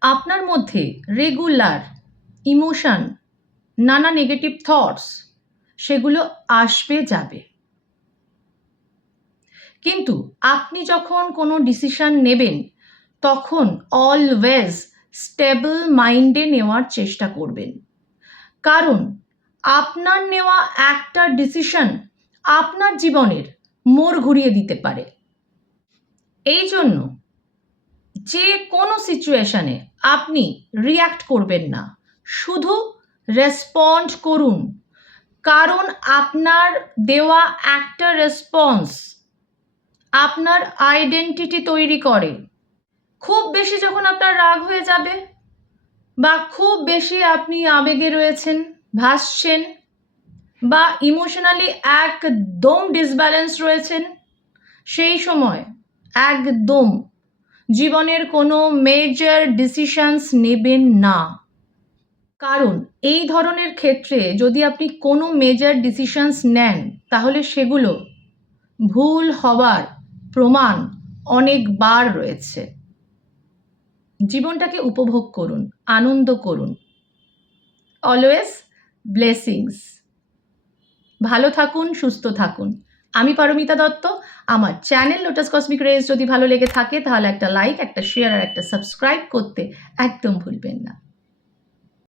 আপনার মধ্যে regular emotion, নানা নেগেটিভ থটস সেগুলো আসবে যাবে। কিন্তু আপনি যখন কোনো ডিসিশন নেবেন তখন অলওয়েজ স্টেবল মাইন্ডে নেওয়ার চেষ্টা করবেন। কারণ আপনার নেওয়া একটা ডিসিশন আপনার জীবনের মোড় ঘুরিয়ে দিতে পারে। এই জন্য যে কোনো সিচুয়েশনে আপনি রিয়্যাক্ট করবেন না, শুধু রেসপন্ড করুন। কারণ আপনার দেওয়া একটা রেসপন্স আপনার আইডেন্টিটি তৈরি করে। খুব বেশি যখন আপনার রাগ হয়ে যাবে বা খুব বেশি আপনি আবেগে রয়েছেন, ভাসছেন বা ইমোশনালি একদম ডিসব্যালেন্স রয়েছেন, সেই সময় একদম জীবনের কোনো মেজর ডিসিশনস নেবেন না। কারণ এই ধরনের ক্ষেত্রে যদি আপনি কোনো মেজর ডিসিশনস নেন তাহলে সেগুলো ভুল হওয়ার প্রমাণ অনেকবার রয়েছে। জীবনটাকে উপভোগ করুন, আনন্দ করুন। Always blessings. ভালো থাকুন, সুস্থ থাকুন। আমি পারমিতা দত্ত। আমার চ্যানেল লোটাস কসমিক রেজ যদি ভালো লেগে থাকে তাহলে একটা লাইক, একটা শেয়ার আর একটা সাবস্ক্রাইব করতে একদম ভুলবেন না।